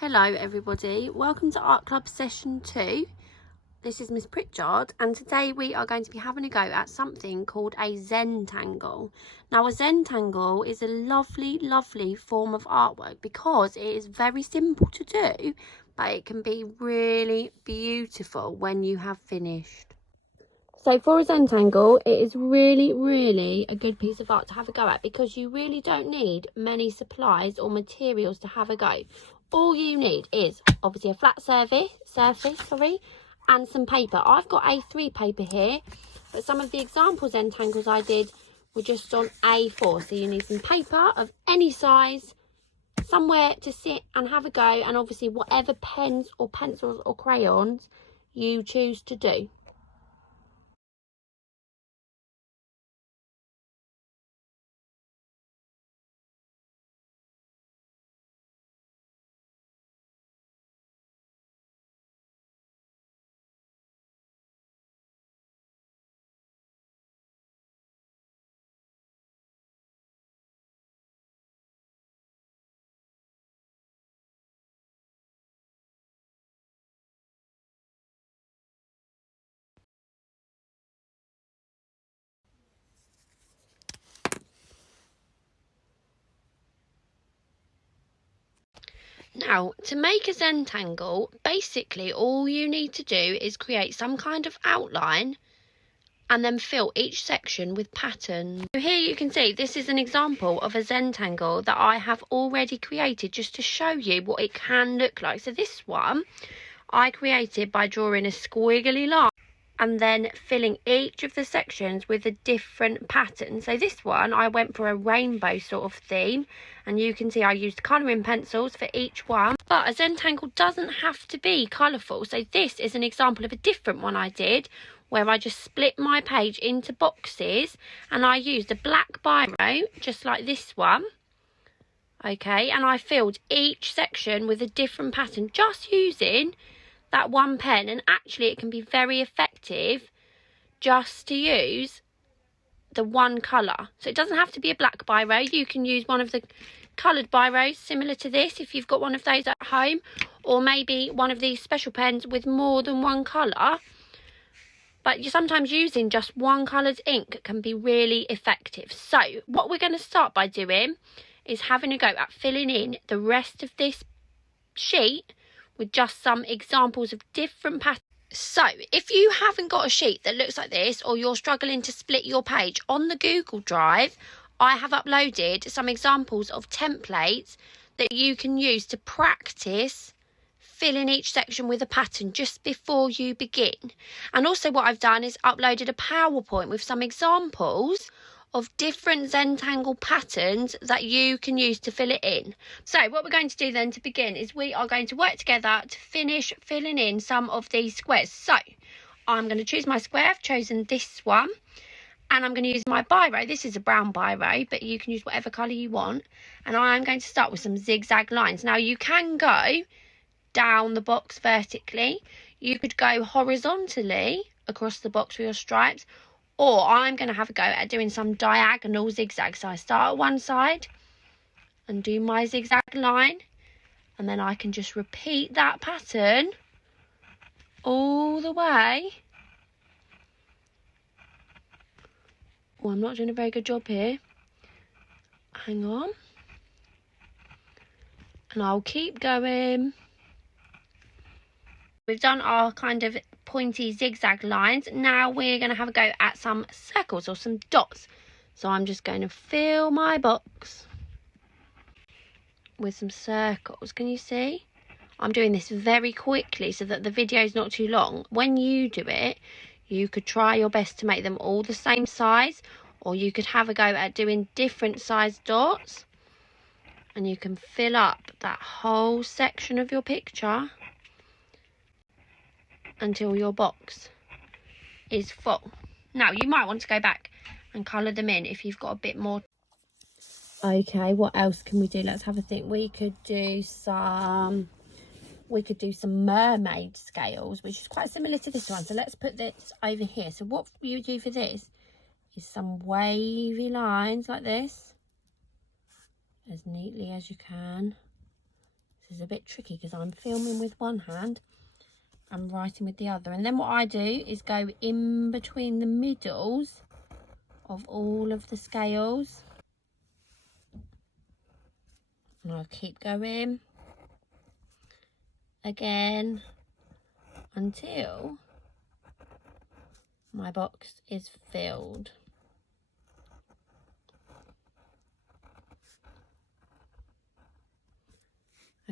Hello everybody, welcome to Art Club session 2. This is Miss Pritchard and today we are going to be having a go at something called a Zentangle. Now a Zentangle is a lovely form of artwork because it is very simple to do, but it can be really beautiful when you have finished. So for a Zentangle, it is really a good piece of art to have a go at because you really don't need many supplies or materials to have a go. All you need is obviously a flat surface, and some paper. I've got A3 paper here, but some of the example Zentangles I did were just on A4. So you need some paper of any size, somewhere to sit and have a go, and obviously whatever pens or pencils or crayons you choose to do. Now, to make a Zentangle, basically all you need to do is create some kind of outline and then fill each section with patterns. So here you can see this is an example of a Zentangle that I have already created just to show you what it can look like. So this one I created by drawing a squiggly line and then filling each of the sections with a different pattern. So this one I went for a rainbow sort of theme, and you can see I used colouring pencils for each one, but a Zentangle doesn't have to be colourful. So this is an example of a different one I did where I just split my page into boxes and I used a black biro just like this one, okay, and I filled each section with a different pattern just using that one pen. And actually it can be very effective just to use the one colour. So it doesn't have to be a black biro. You can use one of the coloured biros similar to this if you've got one of those at home, or maybe one of these special pens with more than one colour. But sometimes using just one coloured ink can be really effective. So what we're going to start by doing is having a go at filling in the rest of this sheet with just some examples of different patterns. So if you haven't got a sheet that looks like this, or you're struggling to split your page, on the Google Drive I have uploaded some examples of templates that you can use to practice filling each section with a pattern just before you begin. And also what I've done is uploaded a PowerPoint with some examples of different Zentangle patterns that you can use to fill it in. So what we're going to do then to begin is we are going to work together to finish filling in some of these squares. So I'm going to choose my square. I've chosen this one, and I'm going to use my biro. This is a brown biro, but you can use whatever colour you want. And I'm going to start with some zigzag lines. Now you can go down the box vertically, you could go horizontally across the box with your stripes, or I'm going to have a go at doing some diagonal zigzags. So I start at one side and do my zigzag line, and then I can just repeat that pattern all the way. Oh, I'm not doing a very good job here. Hang on. And I'll keep going. We've done our kind of pointy zigzag lines. Now we're going to have a go at some circles or some dots. So I'm just going to fill my box with some circles. Can you see? I'm doing this very quickly so that the video is not too long. When you do it, you could try your best to make them all the same size, or you could have a go at doing different size dots, and you can fill up that whole section of your picture until your box is full. Now you might want to go back and colour them in if you've got a bit more. Okay, what else can we do? Let's have a think. We could do some mermaid scales, which is quite similar to this one. So let's put this over here. So what you do for this is some wavy lines like this, as neatly as you can. This is a bit tricky because I'm filming with one hand and writing with the other. And then what I do is go in between the middles of all of the scales. And I'll keep going again until my box is filled.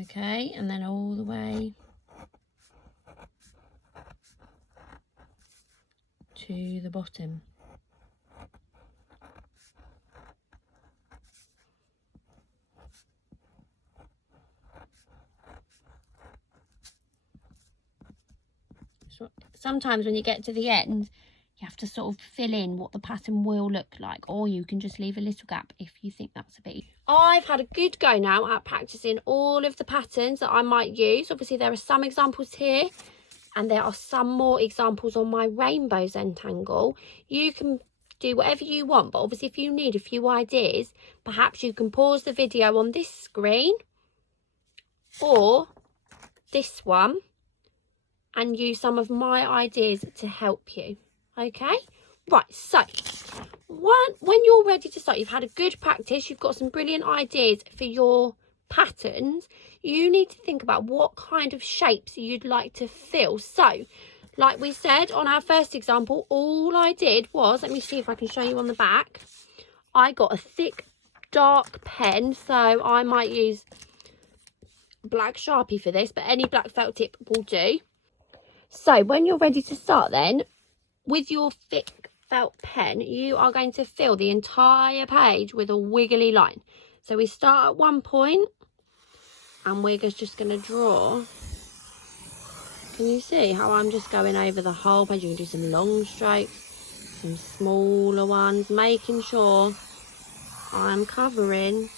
Okay, and then all the way to the bottom. So sometimes when you get to the end, you have to sort of fill in what the pattern will look like, or you can just leave a little gap if you think that's a bit. I've had a good go now at practicing all of the patterns that I might use. Obviously there are some examples here and there are some more examples on my rainbow Zentangle. You can do whatever you want, but obviously if you need a few ideas, perhaps you can pause the video on this screen or this one and use some of my ideas to help you. Okay, right, so when you're ready to start, you've had a good practice, you've got some brilliant ideas for your patterns, you need to think about what kind of shapes you'd like to fill. So like we said on our first example, all I did was, let me see if I can show you on the back, I got a thick dark pen, so I might use black Sharpie for this, but any black felt tip will do. So when you're ready to start then, with your thick felt pen, you are going to fill the entire page with a wiggly line. So we start at one point and we're just going to draw. Can you see how I'm just going over the whole page? You can do some long strokes, some smaller ones, making sure I'm covering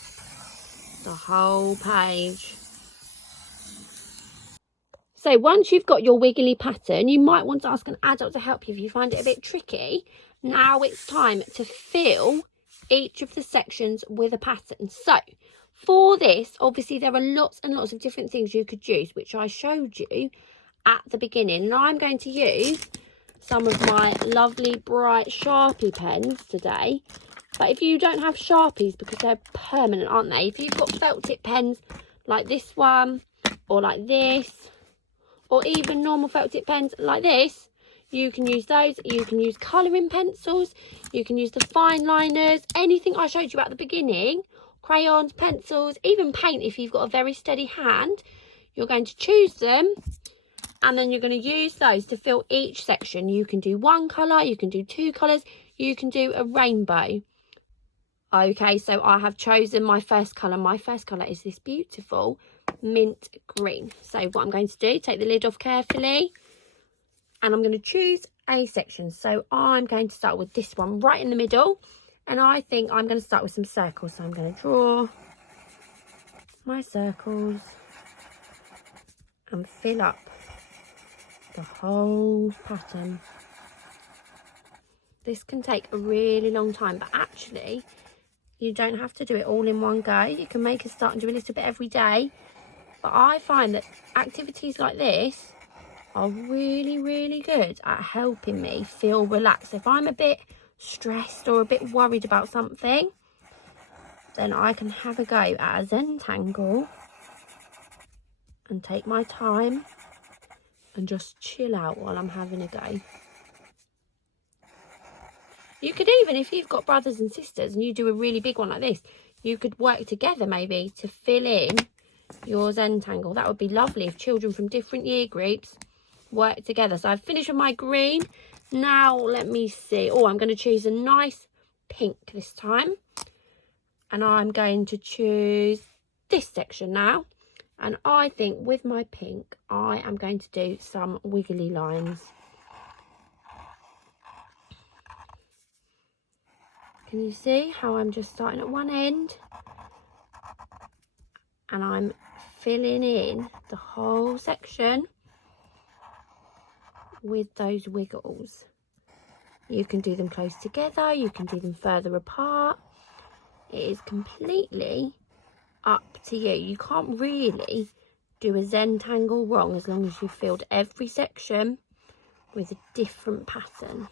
the whole page. So once you've got your wiggly pattern, you might want to ask an adult to help you if you find it a bit tricky. Now it's time to fill each of the sections with a pattern. So for this, obviously there are lots and lots of different things you could use, which I showed you at the beginning. And I'm going to use some of my lovely bright Sharpie pens today. But if you don't have Sharpies, because they're permanent, aren't they? If you've got felt tip pens like this one or like this, or even normal felt tip pens like this, you can use those. You can use colouring pencils, you can use the fine liners, anything I showed you at the beginning, crayons, pencils, even paint if you've got a very steady hand. You're going to choose them and then you're going to use those to fill each section. You can do one colour, you can do two colours, you can do a rainbow. Okay, so I have chosen my first colour. My first colour is this beautiful mint green. So what I'm going to do, take the lid off carefully and I'm going to choose a section. So I'm going to start with this one right in the middle, and I think I'm going to start with some circles. So I'm going to draw my circles and fill up the whole pattern. This can take a really long time, but actually you don't have to do it all in one go. You can make a start and do a little bit every day. But I find that activities like this are really, really good at helping me feel relaxed. If I'm a bit stressed or a bit worried about something, then I can have a go at a Zentangle and take my time and just chill out while I'm having a go. You could even, if you've got brothers and sisters and you do a really big one like this, you could work together maybe to fill in your Zentangle. That would be lovely if children from different year groups work together. So I've finished with my green. Now let me see. Oh, I'm going to choose a nice pink this time. And I'm going to choose this section now. And I think with my pink, I am going to do some wiggly lines. Can you see how I'm just starting at one end and I'm filling in the whole section with those wiggles? You can do them close together, you can do them further apart. It is completely up to you. You can't really do a Zentangle wrong as long as you've filled every section with a different pattern.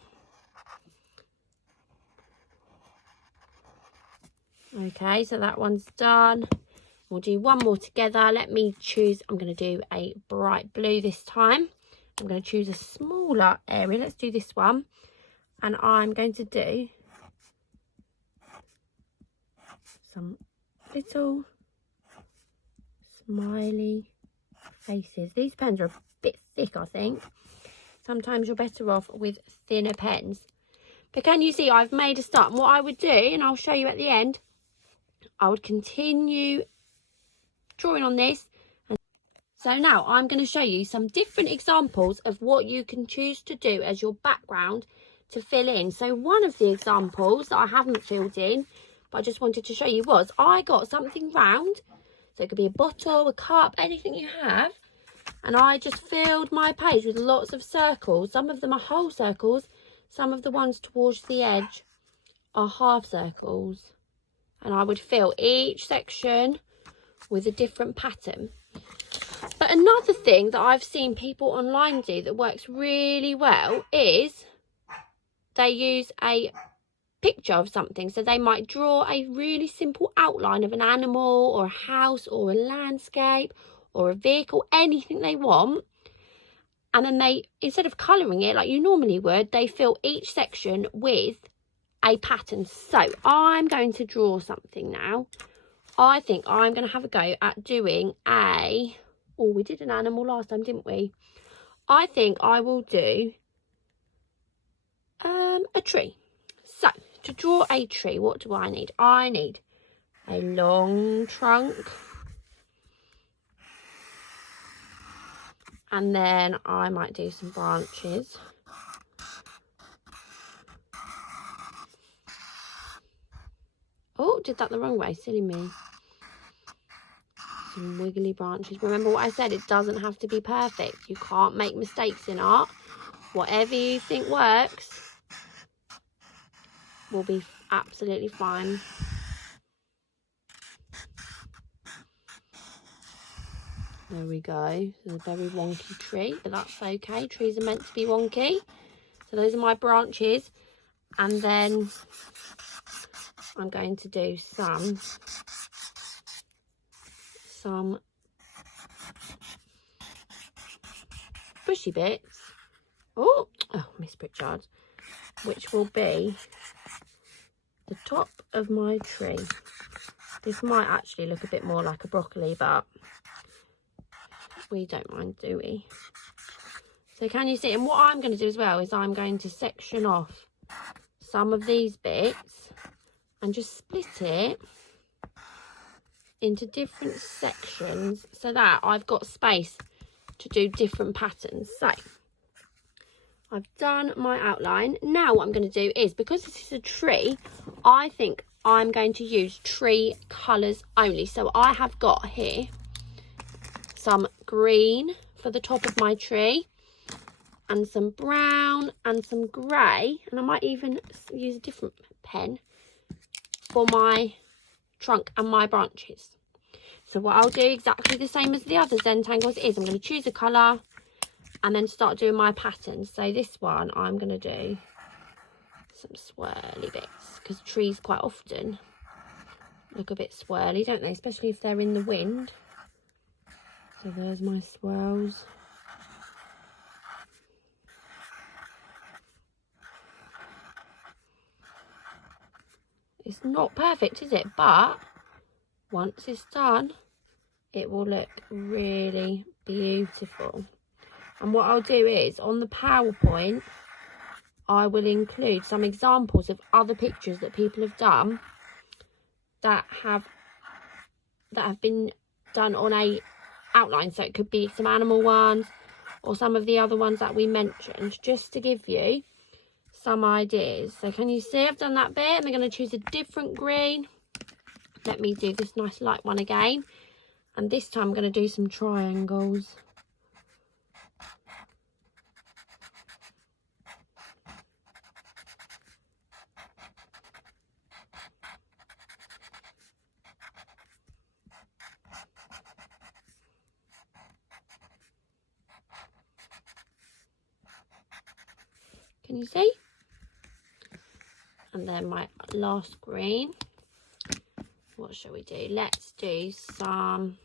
Okay, so that one's done. We'll do one more together. Let me choose, I'm going to do a bright blue this time. I'm going to choose a smaller area. Let's do this one. And I'm going to do some little smiley faces. These pens are a bit thick, I think. Sometimes you're better off with thinner pens. But can you see I've made a start? And what I would do, and I'll show you at the end, I would continue drawing on this. And so now I'm going to show you some different examples of what you can choose to do as your background to fill in. So one of the examples that I haven't filled in, but I just wanted to show you, was I got something round. So it could be a bottle, a cup, anything you have. And I just filled my page with lots of circles. Some of them are whole circles. Some of the ones towards the edge are half circles. And I would fill each section with a different pattern. But another thing that I've seen people online do that works really well is they use a picture of something. So they might draw a really simple outline of an animal or a house or a landscape or a vehicle, anything they want. And then they, instead of colouring it like you normally would, they fill each section with a pattern. So I'm going to draw something now. I think I'm going to have a go at doing a, oh, we did an animal last time, didn't we? I think I will do a tree. So to draw a tree, what do I need? I need a long trunk. And then I might do some branches. Oh, did that the wrong way, silly me. Some wiggly branches. Remember what I said, it doesn't have to be perfect. You can't make mistakes in art. Whatever you think works will be absolutely fine. There we go. It's a very wonky tree, but that's okay. Trees are meant to be wonky. So those are my branches. And then I'm going to do some bushy bits. Oh, Miss Pritchard. Which will be the top of my tree. This might actually look a bit more like a broccoli, but we don't mind, do we? So can you see? And what I'm going to do as well is I'm going to section off some of these bits and just split it into different sections so that I've got space to do different patterns. So I've done my outline. Now what I'm going to do is, because this is a tree, I think I'm going to use tree colours only. So I have got here some green for the top of my tree and some brown and some grey, and I might even use a different pen for my trunk and my branches. So what I'll do, exactly the same as the other Zentangles, is I'm going to choose a colour and then start doing my patterns. So this one I'm going to do some swirly bits, because trees quite often look a bit swirly, don't they, especially if they're in the wind. So there's my swirls. It's not perfect, is it? But once it's done, it will look really beautiful. And what I'll do is, on the PowerPoint, I will include some examples of other pictures that people have done that have been done on a outline. So it could be some animal ones or some of the other ones that we mentioned, just to give you some ideas. So can you see I've done that bit, and I'm going to choose a different green. Let me do this nice light one again, and this time I'm going to do some triangles. Can you see? And then my last green. What shall we do? Let's do some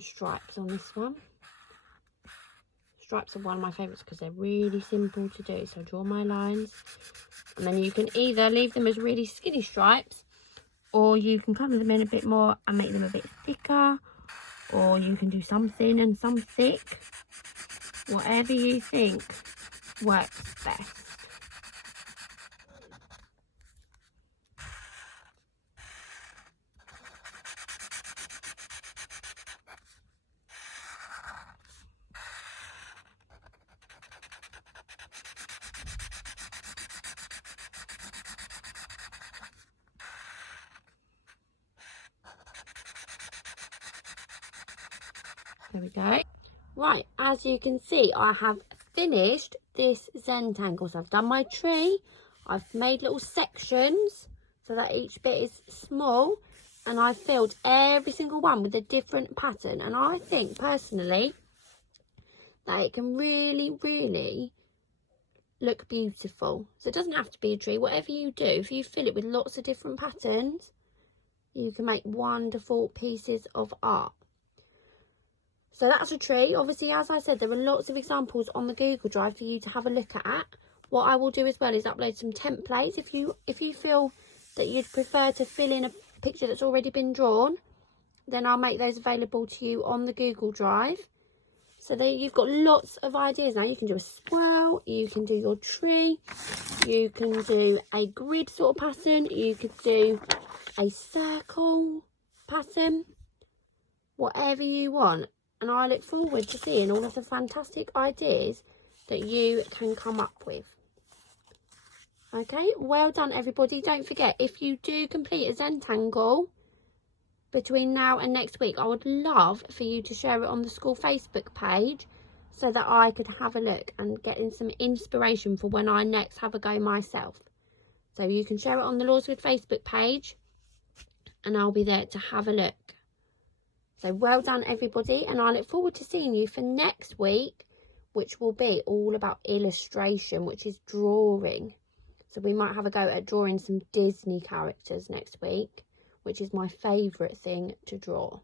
stripes on this one. Stripes are one of my favourites because they're really simple to do. So draw my lines, and then you can either leave them as really skinny stripes, or you can colour them in a bit more and make them a bit thicker, or you can do some thin and some thick. Whatever you think works best. There we go. Right, as you can see, I have finished this Zentangle. So I've done my tree. I've made little sections so that each bit is small. And I've filled every single one with a different pattern. And I think, personally, that it can really, really look beautiful. So it doesn't have to be a tree. Whatever you do, if you fill it with lots of different patterns, you can make wonderful pieces of art. So that's a tree. Obviously, as I said, there are lots of examples on the Google Drive for you to have a look at. What I will do as well is upload some templates. If you feel that you'd prefer to fill in a picture that's already been drawn, then I'll make those available to you on the Google Drive. So there you've got lots of ideas now. You can do a swirl, you can do your tree, you can do a grid sort of pattern, you could do a circle pattern, whatever you want. And I look forward to seeing all of the fantastic ideas that you can come up with. Okay, well done everybody. Don't forget, if you do complete a Zentangle between now and next week, I would love for you to share it on the school Facebook page so that I could have a look and get in some inspiration for when I next have a go myself. So you can share it on the Lawswood Facebook page and I'll be there to have a look. So well done everybody, and I look forward to seeing you for next week, which will be all about illustration, which is drawing. So we might have a go at drawing some Disney characters next week, which is my favourite thing to draw.